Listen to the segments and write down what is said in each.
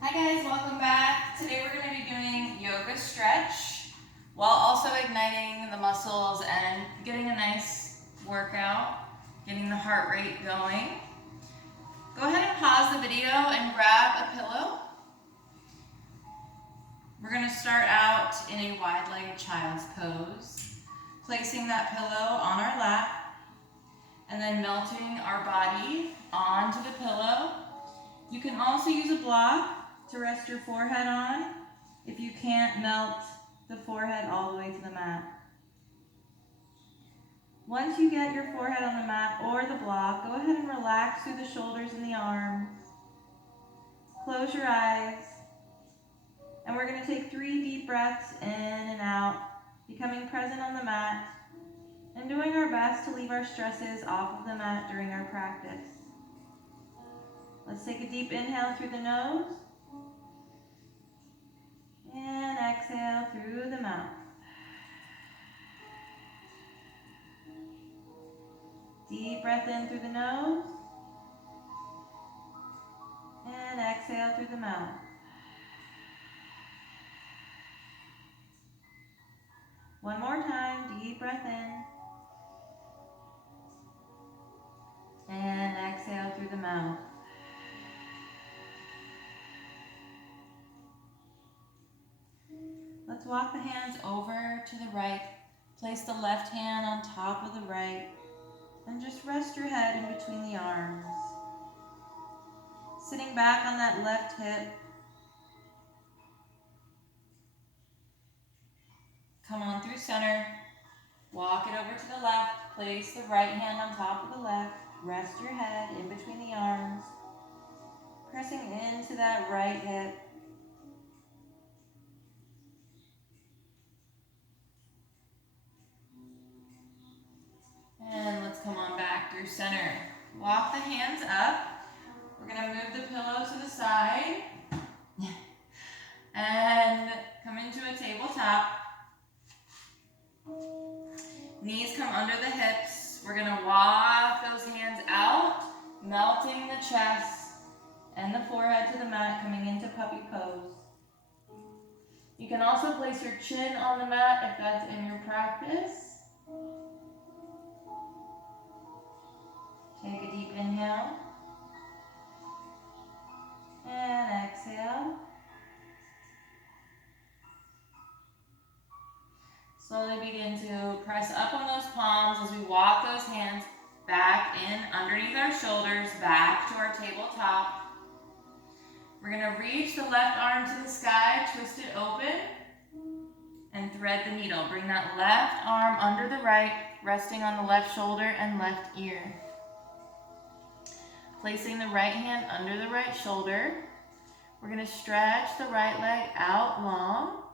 Hi guys, welcome back. Today we're going to be doing yoga stretch while also igniting the muscles and getting a nice workout, getting the heart rate going. Go ahead and pause the video and grab a pillow. We're going to start out in a wide-legged child's pose, placing that pillow on our lap and then melting our body onto the pillow. You can also use a block to rest your forehead on if you can't melt the forehead all the way to the mat. Once you get your forehead on the mat or the block, go ahead and relax through the shoulders and the arms. Close your eyes. And we're going to take 3 deep breaths in and out, becoming present on the mat and doing our best to leave our stresses off of the mat during our practice. Let's take a deep inhale through the nose. And exhale through the mouth. Deep breath in through the nose. And exhale through the mouth. One more time, deep breath in. And exhale through the mouth. Let's walk the hands over to the right. Place the left hand on top of the right. And just rest your head in between the arms. Sitting back on that left hip. Come on through center. Walk it over to the left. Place the right hand on top of the left. Rest your head in between the arms. Pressing into that right hip. And let's come on back through center. Walk the hands up. We're going to move the pillow to the side. And come into a tabletop. Knees come under the hips. We're going to walk those hands out, melting the chest and the forehead to the mat, coming into puppy pose. You can also place your chin on the mat if that's in your practice. Take a deep inhale. And exhale. Slowly begin to press up on those palms as we walk those hands back in underneath our shoulders, back to our tabletop. We're going to reach the left arm to the sky, twist it open, and thread the needle. Bring that left arm under the right, resting on the left shoulder and left ear. Placing the right hand under the right shoulder, we're going to stretch the right leg out long.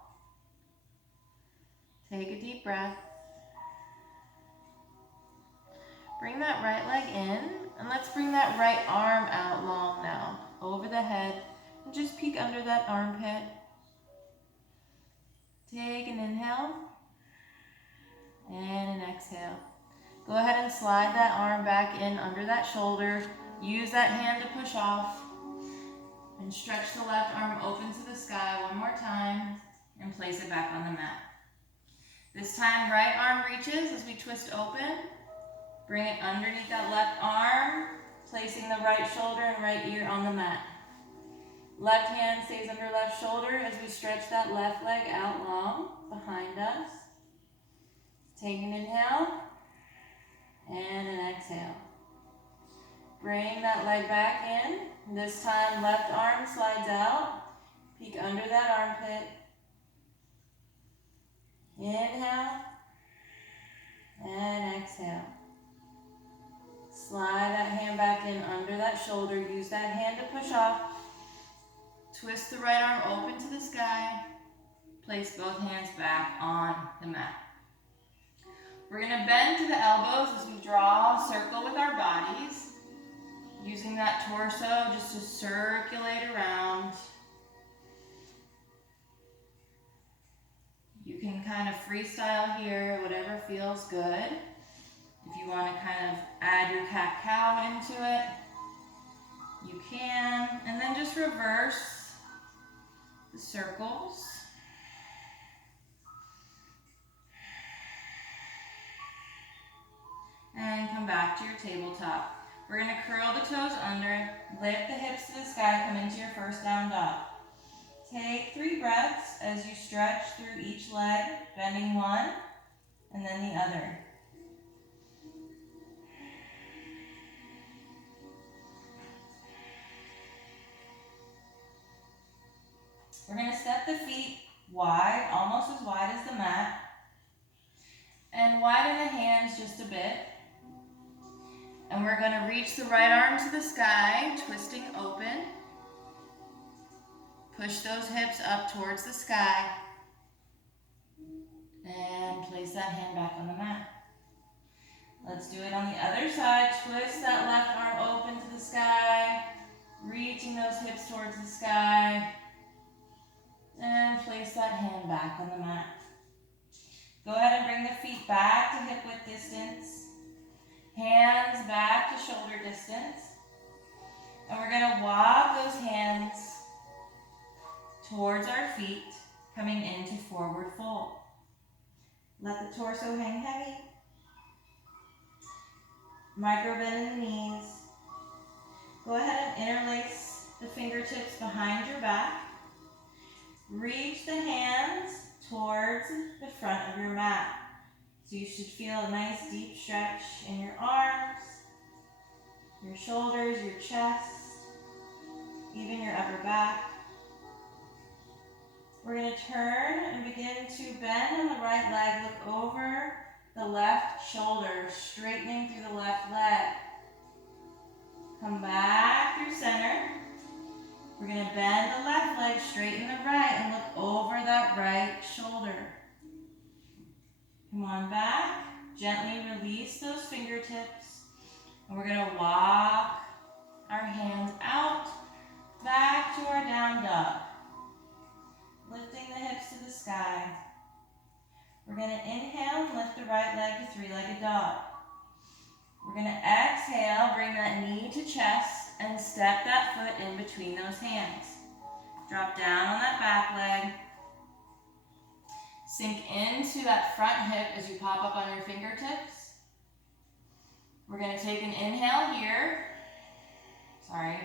Take a deep breath. Bring that right leg in, and let's bring that right arm out long now, over the head, and just peek under that armpit. Take an inhale, and an exhale. Go ahead and slide that arm back in under that shoulder. Use that hand to push off, and stretch the left arm open to the sky one more time, and place it back on the mat. This time, right arm reaches as we twist open. Bring it underneath that left arm, placing the right shoulder and right ear on the mat. Left hand stays under left shoulder as we stretch that left leg out long behind us. Take an inhale and an exhale. Bring that leg back in. This time, left arm slides out. Peek under that armpit. Inhale and exhale. Slide that hand back in under that shoulder. Use that hand to push off. Twist the right arm open to the sky. Place both hands back on the mat. We're going to bend to the elbows as we draw a circle with our bodies. Using that torso just to circulate around. You can kind of freestyle here, whatever feels good. If you want to kind of add your cat-cow into it, you can. And then just reverse circles. And come back to your tabletop. We're going to curl the toes under, lift the hips to the sky, come into your first down dog. Take 3 breaths as you stretch through each leg, bending one and then the other. We're going to step the feet wide, almost as wide as the mat, and widen the hands just a bit. And we're going to reach the right arm to the sky, twisting open. Push those hips up towards the sky. And place that hand back on the mat. Let's do it on the other side. Twist that left arm open to the sky, reaching those hips towards the sky. And place that hand back on the mat. Go ahead and bring the feet back to hip width distance. Hands back to shoulder distance. And we're going to walk those hands towards our feet, coming into forward fold. Let the torso hang heavy. Micro bend in the knees. Go ahead and interlace the fingertips behind your back. Reach the hands towards the front of your mat. So you should feel a nice deep stretch in your arms, your shoulders, your chest, even your upper back. We're going to turn and begin to bend on the right leg. Look over the left shoulder, straightening through the left leg. Come back through center. We're going to bend the left leg, straighten the right, and look over that right shoulder. Come on back. Gently release those fingertips. And we're going to walk our hands out, back to our down dog. Lifting the hips to the sky. We're going to inhale and lift the right leg to 3-legged dog. We're going to exhale, bring that knee to chest, and step that foot in between those hands. Drop down on that back leg. Sink into that front hip as you pop up on your fingertips. We're going to take an inhale here. Sorry,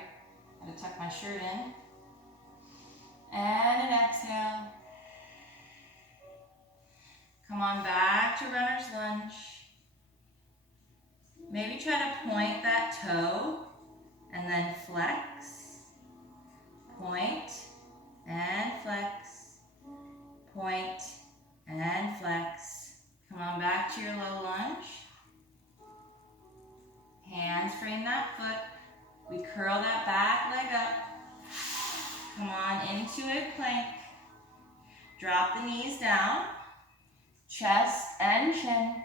I had to tuck my shirt in. And an exhale. Come on back to runner's lunge. Maybe try to point that toe and then flex. Point and flex. Point and flex. Come on back to your low lunge. Hands frame that foot. We curl that back leg up. Come on into a plank. Drop the knees down. Chest and chin.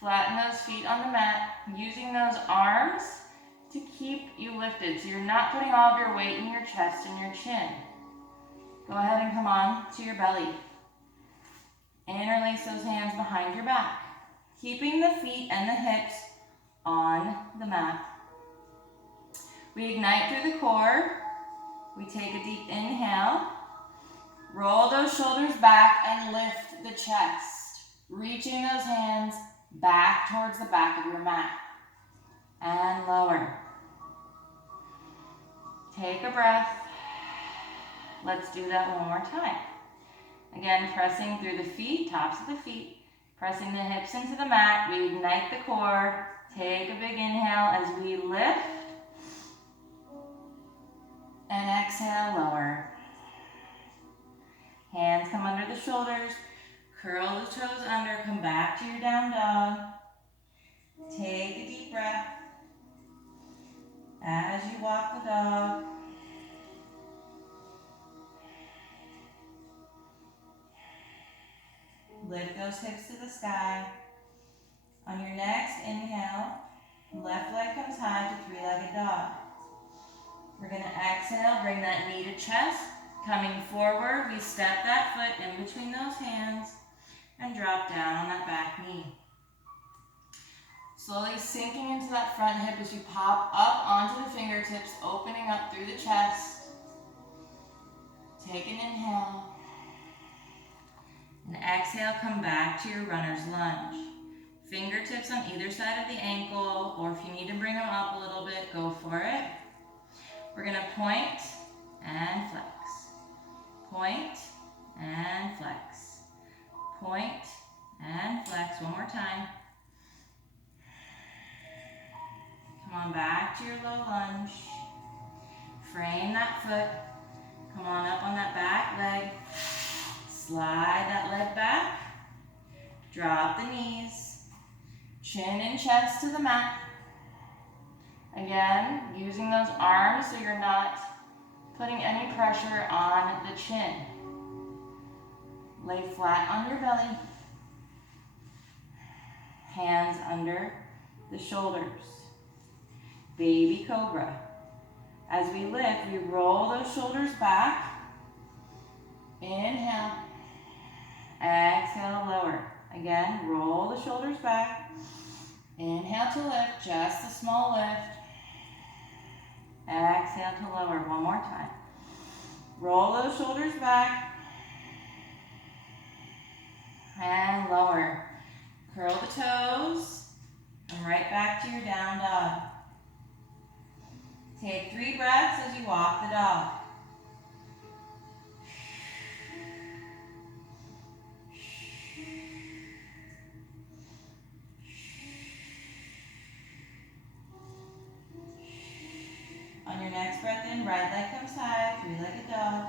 Flatten those feet on the mat, using those arms to keep you lifted. So you're not putting all of your weight in your chest and your chin. Go ahead and come on to your belly. Interlace those hands behind your back, keeping the feet and the hips on the mat. We ignite through the core. We take a deep inhale. Roll those shoulders back and lift the chest, reaching those hands back towards the back of your mat. And lower. Take a breath. Let's do that one more time. Again, pressing through the feet, tops of the feet, pressing the hips into the mat. We ignite the core. Take a big inhale as we lift. And exhale, lower. Hands come under the shoulders. Curl the toes under. Come back to your down dog. Take a deep breath as you walk the dog. Lift those hips to the sky. On your next inhale, left leg comes high to 3-legged dog. We're going to exhale, bring that knee to chest. Coming forward, we step that foot in between those hands and drop down on that back knee. Slowly sinking into that front hip as you pop up onto the fingertips, opening up through the chest. Take an inhale. And exhale, come back to your runner's lunge. Fingertips on either side of the ankle, or if you need to bring them up a little bit, go for it. We're gonna point and flex. Point and flex. Point and flex. One more time. Come on back to your low lunge. Frame that foot. Come on up on that back leg. Slide that leg back. Drop the knees. Chin and chest to the mat. Again, using those arms so you're not putting any pressure on the chin. Lay flat on your belly. Hands under the shoulders. Baby cobra. As we lift, we roll those shoulders back. Inhale. Exhale, lower. Again, roll the shoulders back. Inhale to lift, just a small lift. Exhale to lower, one more time. Roll those shoulders back. And lower. Curl the toes. And right back to your down dog. Take 3 breaths as you walk the dog. On your next breath in, right leg comes high, 3-legged dog.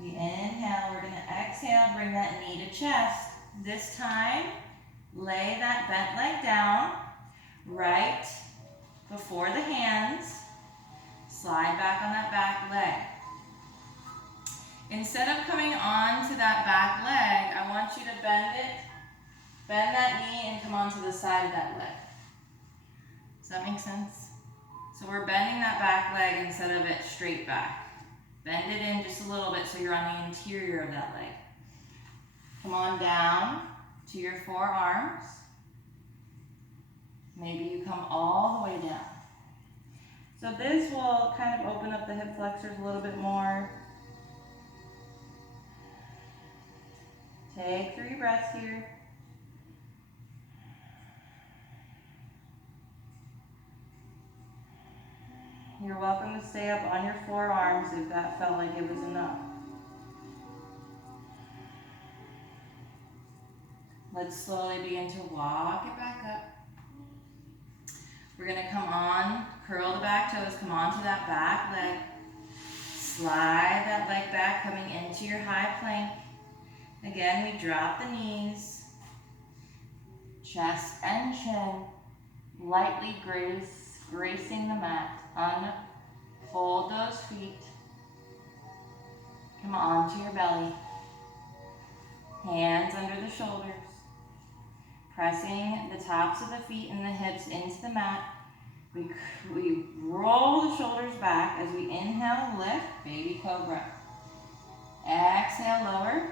We inhale, we're gonna exhale, bring that knee to chest. This time, lay that bent leg down, right before the hands. Slide back on that back leg. Instead of coming on to that back leg, I want you to bend that knee and come onto the side of that leg. Does that make sense? So we're bending that back leg instead of it straight back. Bend it in just a little bit so you're on the interior of that leg. Come on down to your forearms. Maybe you come all the way down. So this will kind of open up the hip flexors a little bit more. Take 3 breaths here. You're welcome to stay up on your forearms if that felt like it was enough. Let's slowly begin to walk it back up. We're gonna come on, curl the back toes, come onto that back leg. Slide that leg back, coming into your high plank. Again, we drop the knees. Chest and chin, lightly gracing the mat. Unfold those feet. Come onto your belly. Hands under the shoulders. Pressing the tops of the feet and the hips into the mat. We roll the shoulders back as we inhale, lift, baby cobra. Exhale, lower.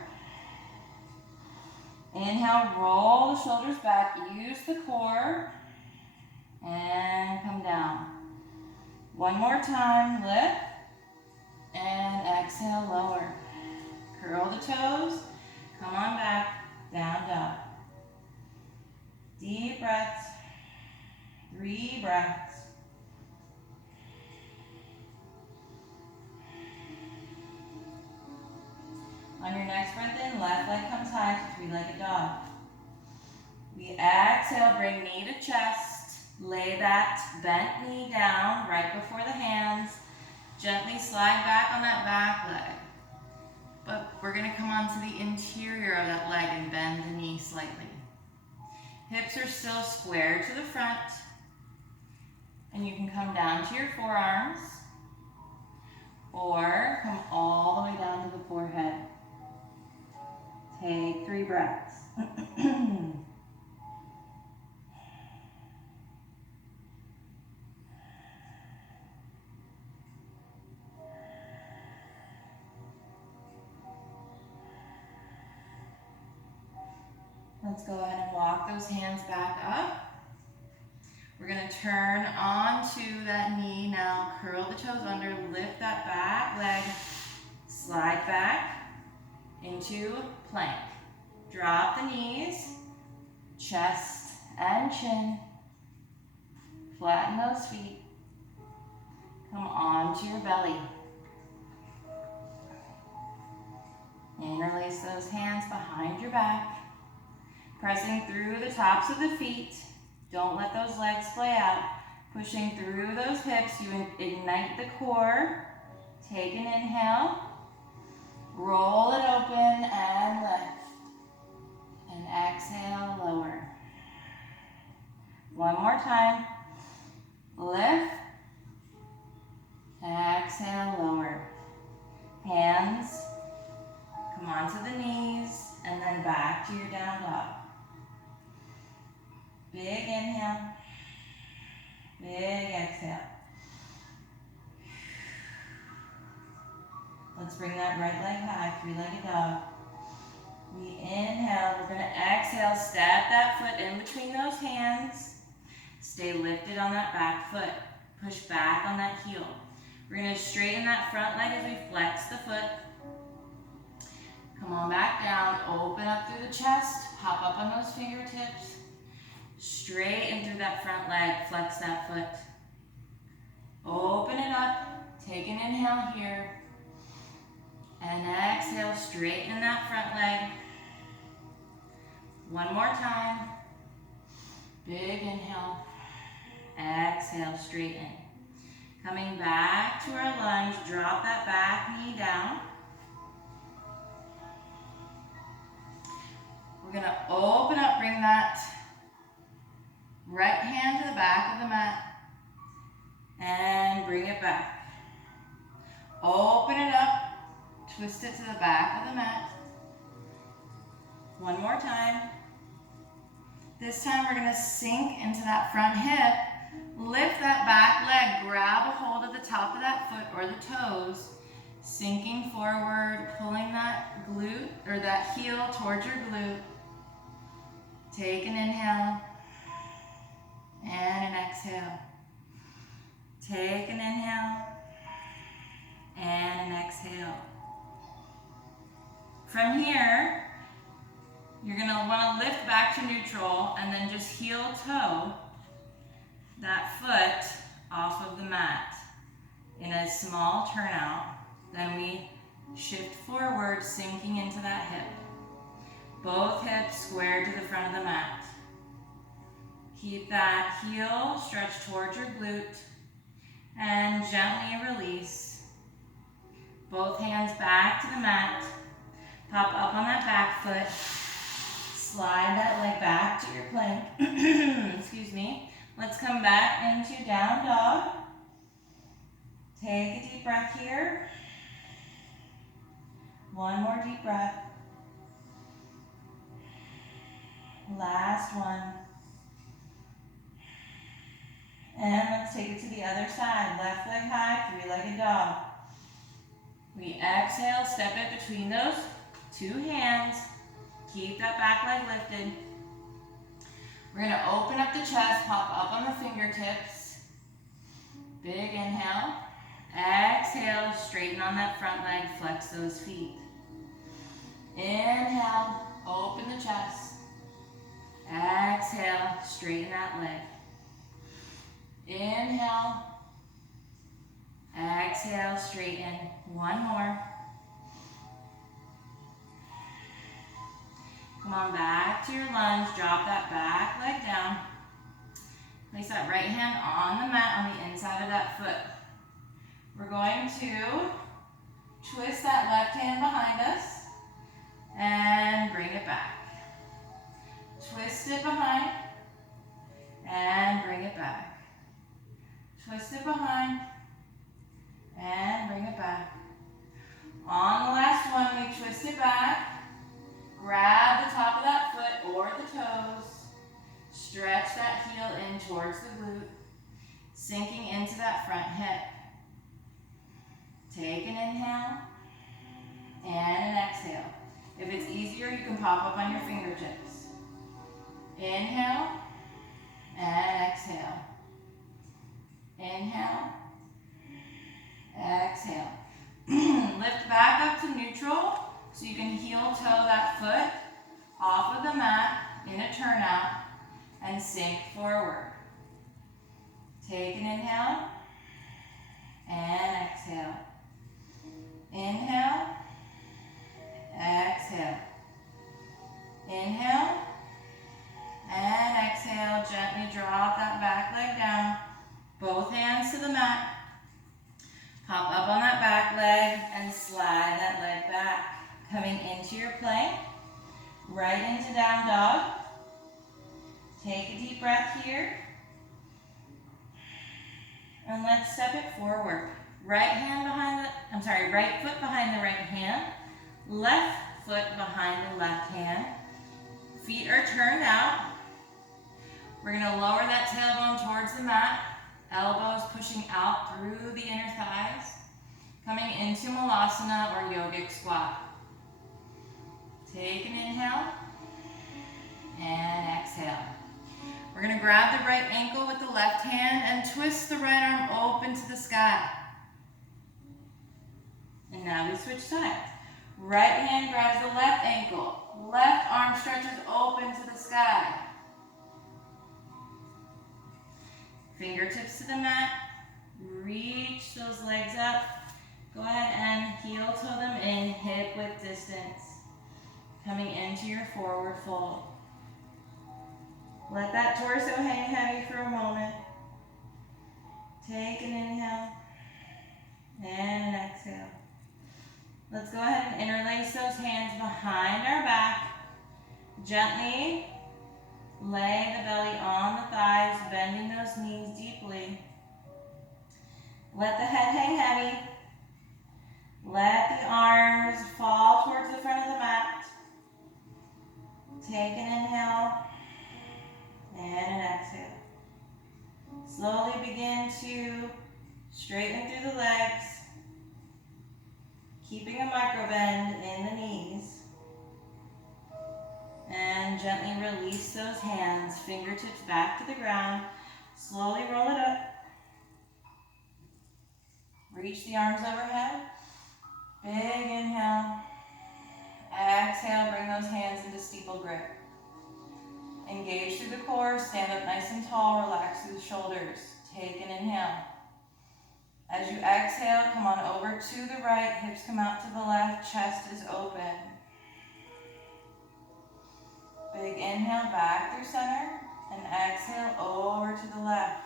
Inhale, roll the shoulders back. Use the core. And come down. One more time, lift. And exhale, lower. Curl the toes. Come on back, down dog. Deep breaths. 3 breaths. On your next breath in, left leg comes high to 3-legged dog. We exhale, bring knee to chest. Lay that bent knee down right before the hands. Gently slide back on that back leg. But we're gonna come onto the interior of that leg and bend the knee slightly. Hips are still square to the front. And you can come down to your forearms or come all the way down to the forehead. Take 3 breaths. Let's go ahead and walk those hands back up. We're gonna turn onto that knee now, curl the toes under, lift that back leg, into plank. Drop the knees, chest and chin. Flatten those feet. Come onto your belly. Interlace those hands behind your back. Pressing through the tops of the feet. Don't let those legs splay out. Pushing through those hips, you ignite the core. Take an inhale. Roll it open and lift. And exhale, lower. One more time. Lift. Exhale, lower. Hands come onto the knees and then back to your down dog. Big inhale. Big exhale. Let's bring that right leg high, three-legged dog. We inhale, we're gonna exhale, step that foot in between those hands. Stay lifted on that back foot. Push back on that heel. We're gonna straighten that front leg as we flex the foot. Come on back down, open up through the chest, pop up on those fingertips. Straighten through that front leg, flex that foot. Open it up, take an inhale here. And exhale, straighten that front leg. One more time. Big inhale. Exhale, straighten. Coming back to our lunge, drop that back knee down. We're gonna open up, bring that right hand to the back of the mat and bring it back. Open it up, twist it to the back of the mat. One more time. This time we're gonna sink into that front hip. Lift that back leg, grab a hold of the top of that foot or the toes, sinking forward, pulling that glute or that heel towards your glute. Take an inhale and an exhale. Take an inhale and an exhale. From here, you're gonna wanna lift back to neutral and then just heel toe that foot off of the mat in a small turnout. Then we shift forward, sinking into that hip. Both hips squared to the front of the mat. Keep that heel stretched towards your glute and gently release. Both hands back to the mat. Pop up on that back foot. Slide that leg back to your plank. Excuse me. Let's come back into down dog. Take a deep breath here. One more deep breath. Last one. And let's take it to the other side. Left leg high, three-legged dog. We exhale, step it between those two hands. Keep that back leg lifted. We're gonna open up the chest, pop up on the fingertips. Big inhale. Exhale, straighten on that front leg, flex those feet. Inhale, open the chest. Exhale, straighten that leg. Inhale. Exhale, straighten. One more. Come on back to your lunge. Drop that back leg down. Place that right hand on the mat on the inside of that foot. We're going to twist that left hand behind us and bring it back. Twist it behind and bring it back. Twist it behind and bring it back. On the last one, we twist it back. Grab the top of that foot or the toes. Stretch that heel in towards the glute. Sinking into that front hip. Take an inhale and an exhale. If it's easier, you can pop up on your fingertips. Inhale and exhale. Inhale, exhale. Lift back up to neutral. So you can heel toe that foot off of the mat in a turnout and sink forward. Take an inhale and exhale. Inhale, exhale. Inhale and exhale. Gently drop that back leg down. Both hands to the mat. Hop up on that back leg and slide that leg back. Coming into your plank, right into down dog. Take a deep breath here. And let's step it forward. Right foot behind the right hand. Left foot behind the left hand. Feet are turned out. We're going to lower that tailbone towards the mat. Elbows pushing out through the inner thighs. Coming into Malasana or yogic squat. Take an inhale and exhale. We're going to grab the right ankle with the left hand and twist the right arm open to the sky. And now we switch sides. Right hand grabs the left ankle. Left arm stretches open to the sky. Fingertips to the mat. Reach those legs up. Go ahead and heel toe them in, hip width distance. Coming into your forward fold. Let that torso hang heavy for a moment. Take an inhale and an exhale. Let's go ahead and interlace those hands behind our back. Gently lay the belly on the thighs, bending those knees deeply. Let the head hang heavy. Let the arms fall towards the front of the mat. Take an inhale and an exhale. Slowly begin to straighten through the legs, keeping a micro bend in the knees. And gently release those hands, fingertips back to the ground. Slowly roll it up. Reach the arms overhead. Big inhale. Exhale, bring those hands into steeple grip. Engage through the core, stand up nice and tall, relax through the shoulders. Take an inhale. As you exhale, come on over to the right, hips come out to the left, chest is open. Big inhale back through center, and exhale over to the left.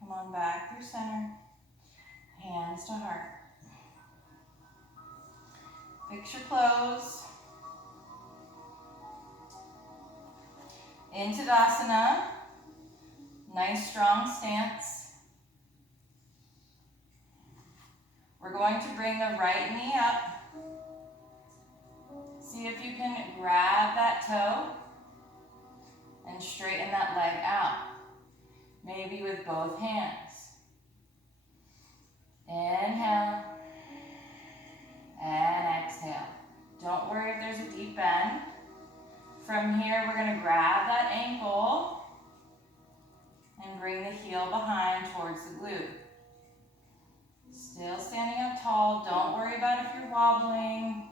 Come on back through center, hands to heart. Fix your clothes. Into Tadasana. Nice strong stance. We're going to bring the right knee up. See if you can grab that toe and straighten that leg out. Maybe with both hands. Inhale and exhale. Don't worry if there's a deep bend. From here, we're going to grab that ankle and bring the heel behind towards the glute. Still standing up tall. Don't worry about if you're wobbling.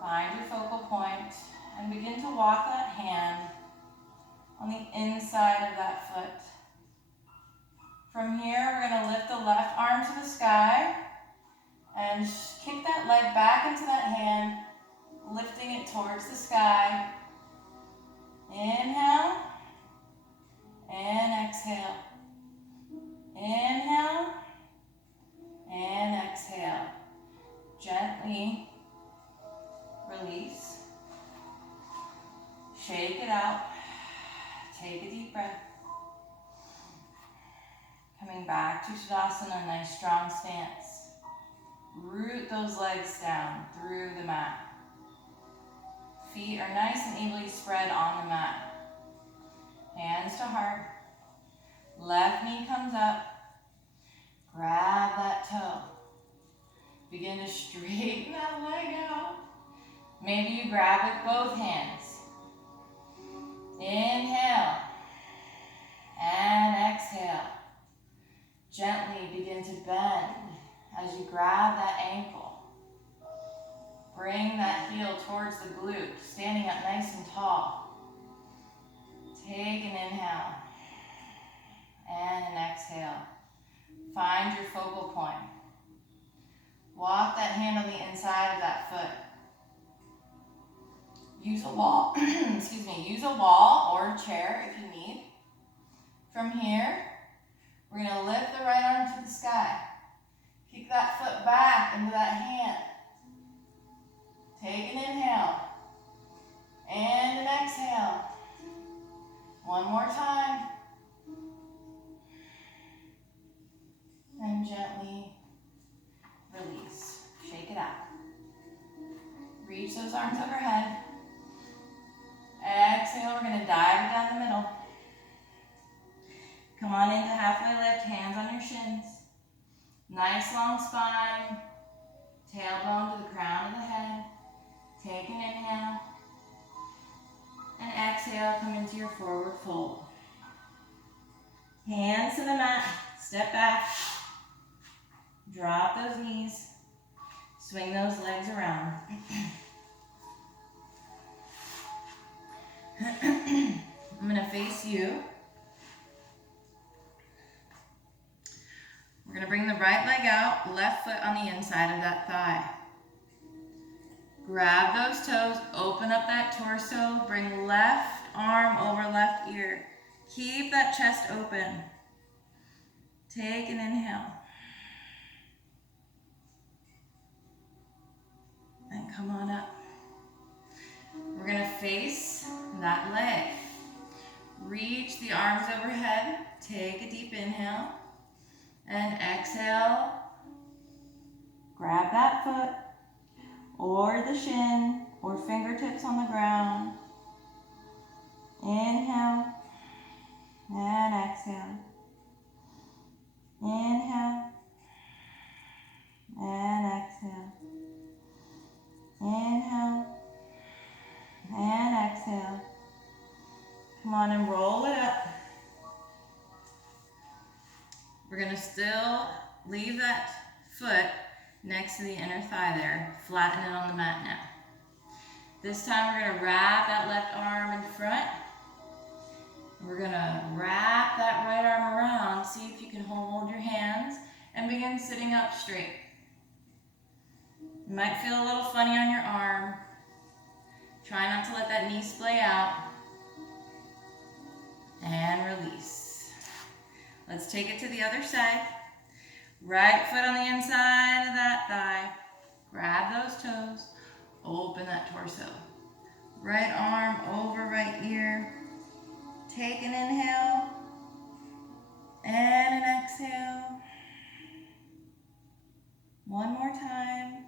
Find your focal point and begin to walk that hand on the inside of that foot. From here, we're going to lift the left arm to the sky and kick that leg back into that hand, lifting it towards the sky. Inhale and exhale. Inhale and exhale. Gently release. Shake it out. Take a deep breath. Coming back to Tadasana, nice strong stance. Root those legs down through the mat. Feet are nice and evenly spread on the mat. Hands to heart. Left knee comes up. Grab that toe. Begin to straighten that leg out. Maybe you grab with both hands. Inhale and exhale. Gently begin to bend as you grab that ankle. Bring that heel towards the glute, standing up nice and tall. Take an inhale and an exhale. Find your focal point. Walk that hand on the inside of that foot. Use a wall, excuse me, use a wall or a chair if you need. From here, we're going to lift the right arm to the sky. Kick that foot back into that hand. Take an inhale and an exhale. One more time. And gently release. Shake it out. Reach those arms overhead. Exhale, we're going to dive it down the middle. Come on into halfway lift, hands on your shins. Nice long spine. Tailbone to the crown of the head. Take an inhale. And exhale, come into your forward fold. Hands to the mat, step back. Drop those knees. Swing those legs around. I'm going to face you. We're going to bring the right leg out, left foot on the inside of that thigh. Grab those toes, open up that torso, bring left arm over left ear. Keep that chest open. Take an inhale. And come on up. We're going to face that leg. Reach the arms overhead. Take a deep inhale. And exhale. Grab that foot or the shin or fingertips on the ground. Inhale and exhale. Inhale and exhale. Inhale and exhale. Come on and roll it up. We're going to still leave that foot next to the inner thigh there. Flatten it on the mat now. This time we're going to wrap that left arm in front. We're going to wrap that right arm around. See if you can hold your hands and begin sitting up straight. You might feel a little funny on your arm. Try not to let that knee splay out. And release. Let's take it to the other side. Right foot on the inside of that thigh. Grab those toes. Open that torso. Right arm over right ear. Take an inhale. And an exhale. One more time.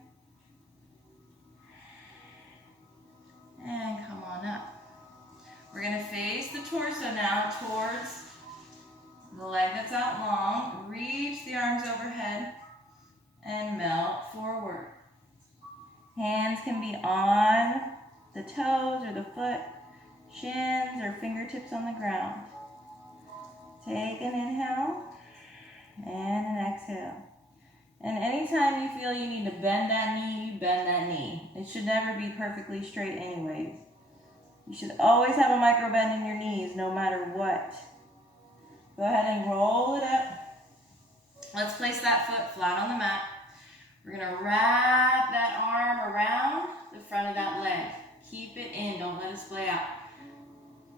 And come on up. We're going to face the torso now towards the leg that's out long. Reach the arms overhead and melt forward. Hands can be on the toes or the foot, shins or fingertips on the ground. Take an inhale and an exhale. And anytime you feel you need to bend that knee, you bend that knee. It should never be perfectly straight anyways. You should always have a micro bend in your knees no matter what. Go ahead and roll it up. Let's place that foot flat on the mat. We're going to wrap that arm around the front of that leg. Keep it in, don't let it splay out.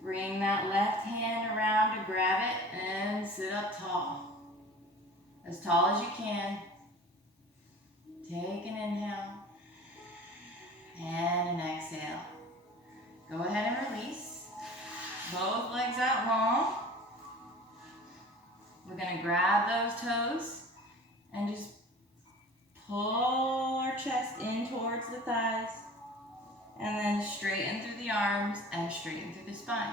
Bring that left hand around to grab it and sit up tall. As tall as you can. Take an inhale and an exhale. Go ahead and release. Both legs out long. We're going to grab those toes and just pull our chest in towards the thighs and then straighten through the arms and straighten through the spine.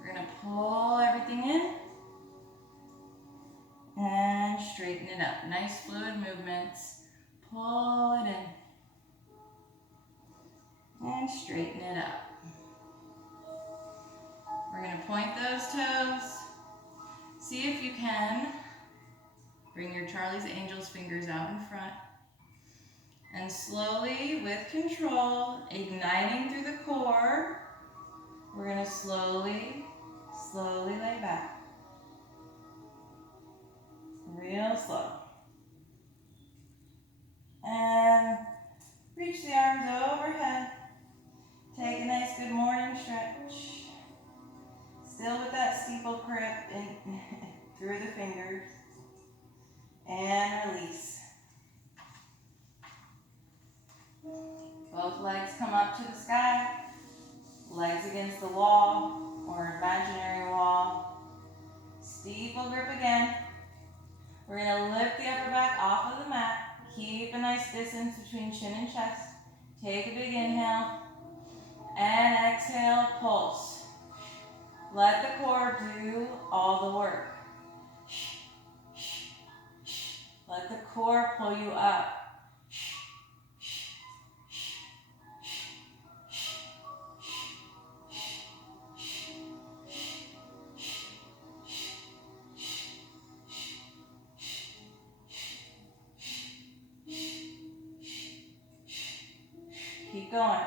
We're going to pull everything in and straighten it up. Nice fluid movements. Pull it in and straighten it up. We're going to point those toes. See if you can Bring your Charlie's Angels fingers out in front. And slowly, with control, igniting through the core, we're going to slowly lay back. Real slow. And reach the arms overhead. Take a nice good morning stretch. Still with that steeple grip in, through the fingers. And release. Both legs come up to the sky. Legs against the wall or imaginary wall. Steeple grip again. We're going to lift the upper back off of the mat. Keep a nice distance between chin and chest. Take a big inhale. And exhale, pulse. Let the core do all the work. Let the core pull you up. Keep going.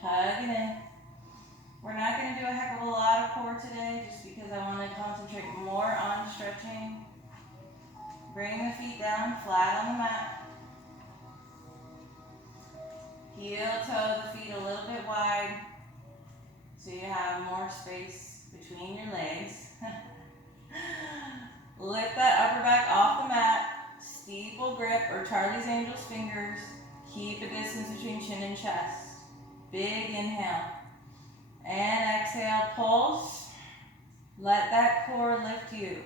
Hug it in. We're not going to do a heck of a lot of core today just because I want to concentrate more on stretching. Bring the feet down flat on the mat. Heel toe the feet a little bit wide so you have more space between your legs. Lift that upper back off the mat. Steeple grip or Charlie's Angels fingers. Keep a distance between chin and chest. Big inhale. And exhale, pulse. Let that core lift you.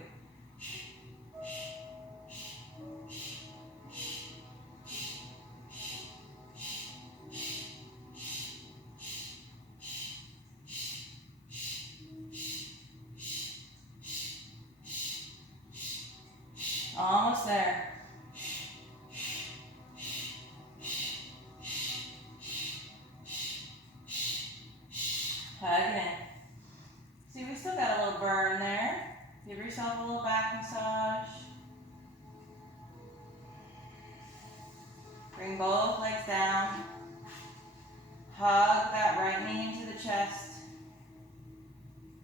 Almost there. Hug it in. See, we still got a little burn there. Give yourself a little back massage. Bring both legs down. Hug that right knee into the chest.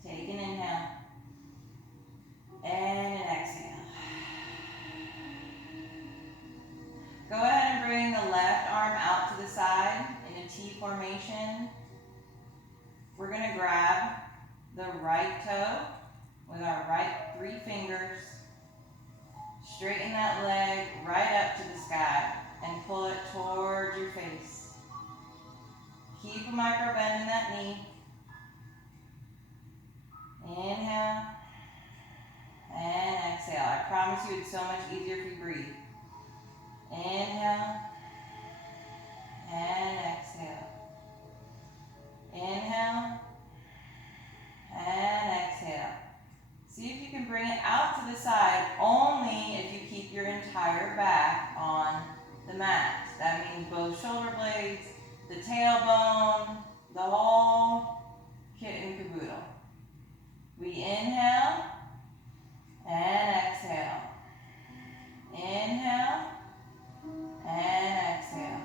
Take an inhale. And an exhale. Go ahead and bring the left arm out to the side in a T formation. We're going to grab the right toe with our right 3 fingers. Straighten that leg right up to the sky and pull it towards your face. Keep a micro bend in that knee. Inhale and exhale. I promise you it's so much easier if you breathe. Inhale and exhale. Inhale and exhale. See if you can bring it out to the side only if you keep your entire back on the mat. That means both shoulder blades, the tailbone, the whole kit and caboodle. We inhale and exhale. Inhale and exhale.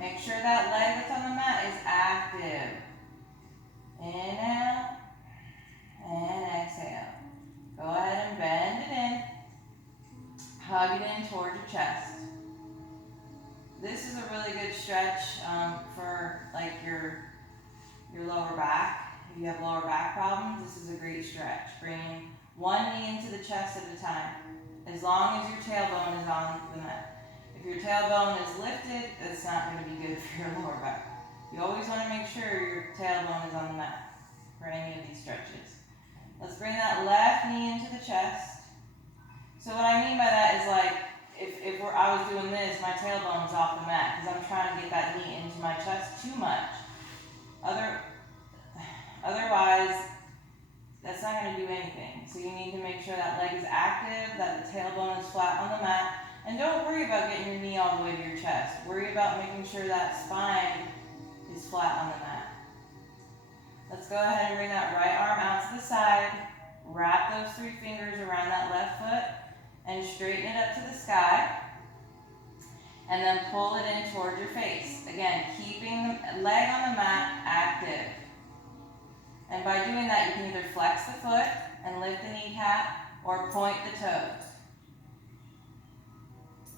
Make sure that leg that's on the mat is active. Inhale and exhale. Go ahead and bend it in. Hug it in toward your chest. This is a really good stretch for like your lower back. If you have lower back problems, this is a great stretch. Bringing one knee into the chest at a time, as long as your tailbone is on the mat. If your tailbone is lifted, that's not going to be good for your lower back. You always want to make sure your tailbone is on the mat for any of these stretches. Let's bring that left knee into the chest. So what I mean by that is like, if I was doing this, my tailbone's off the mat because I'm trying to get that knee into my chest too much. Otherwise, that's not going to do anything. So you need to make sure that leg is active, that the tailbone is flat on the mat, and don't worry about getting your knee all the way to your chest. Worry about making sure that spine is flat on the mat. Let's go ahead and bring that right arm out to the side. Wrap those 3 fingers around that left foot and straighten it up to the sky. And then pull it in towards your face. Again, keeping the leg on the mat active. And by doing that, you can either flex the foot and lift the kneecap or point the toes.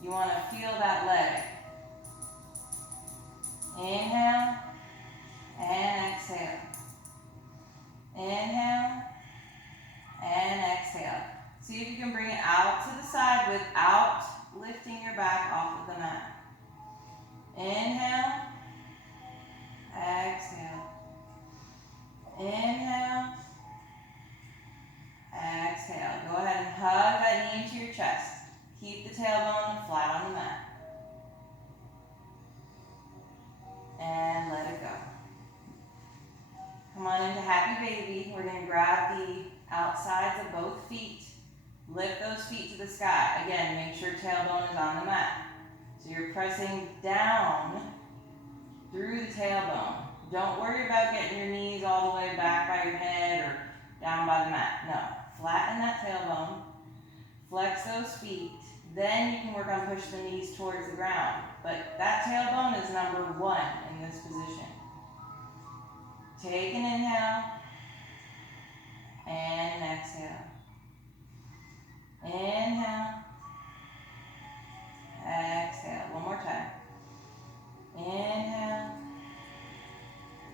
You want to feel that leg. Inhale and exhale. Inhale and exhale. See if you can bring it out to the side without lifting your back off of the mat. Inhale, exhale. Inhale, exhale. Go ahead and hug that knee into your chest. Keep the tailbone flat on the mat. And let it go. Come on into happy baby. We're going to grab the outsides of both feet. Lift those feet to the sky. Again, make sure tailbone is on the mat. So you're pressing down through the tailbone. Don't worry about getting your knees all the way back by your head or down by the mat. No, flatten that tailbone. Flex those feet. Then you can work on pushing the knees towards the ground. But that tailbone is number 1 in this position. Take an inhale and an exhale. Inhale, exhale. One more time. Inhale,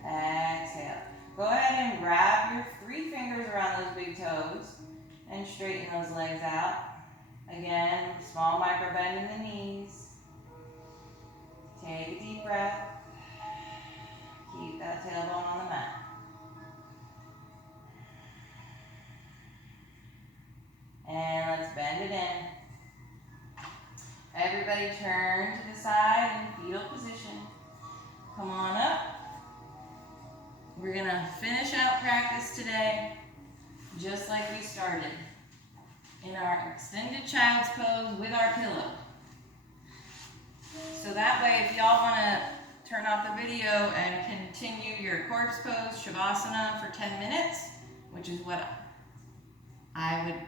exhale. Go ahead and wrap your 3 fingers around those big toes and straighten those legs out. Again, small micro bend in the knees. Take a deep breath. Keep that tailbone on the mat. And let's bend it in. Everybody turn to the side in fetal position. Come on up. We're gonna finish out practice today just like we started, in our extended child's pose with our pillow. So that way, if y'all wanna turn off the video and continue your corpse pose, Shavasana, for 10 minutes, which is what I would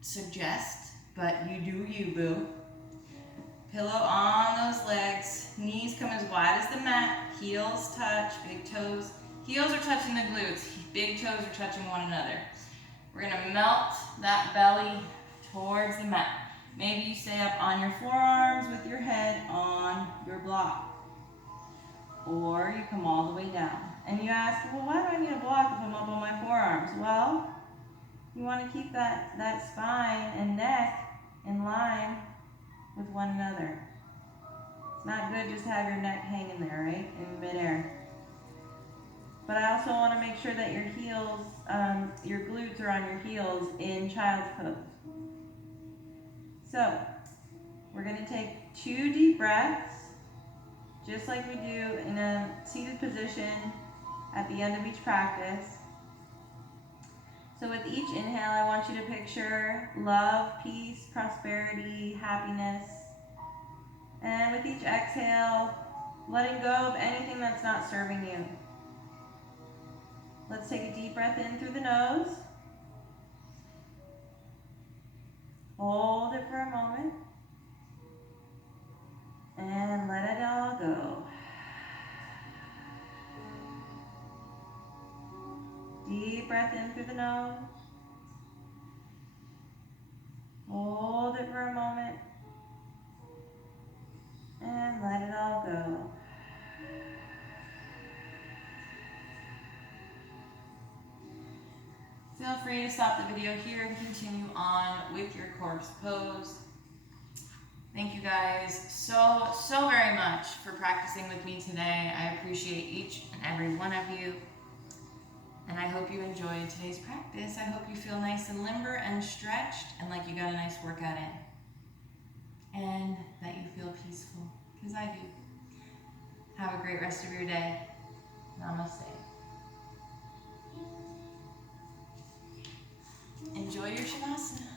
suggest, but you do you, boo. Pillow on those legs, knees come as wide as the mat, heels touch, big toes. Heels are touching the glutes, big toes are touching one another. We're gonna melt that belly towards the mat. Maybe you stay up on your forearms with your head on your block. Or you come all the way down. And you ask, well, why do I need a block if I'm up on my forearms? Well, you want to keep that spine and neck in line with one another. It's not good just to have your neck hanging there, right, in midair. But I also want to make sure that your heels, your glutes are on your heels in child's pose. So, we're going to take 2 deep breaths, just like we do in a seated position at the end of each practice. So with each inhale, I want you to picture love, peace, prosperity, happiness. And with each exhale, letting go of anything that's not serving you. Let's take a deep breath in through the nose. Hold it for a moment. And let it all go. Deep breath in through the nose. Hold it for a moment. And let it all go. Feel free to stop the video here and continue on with your corpse pose. Thank you guys so very much for practicing with me today. I appreciate each and every one of you. And I hope you enjoyed today's practice. I hope you feel nice and limber and stretched and like you got a nice workout in. And that you feel peaceful, because I do. Have a great rest of your day. Namaste. Enjoy your Shavasana.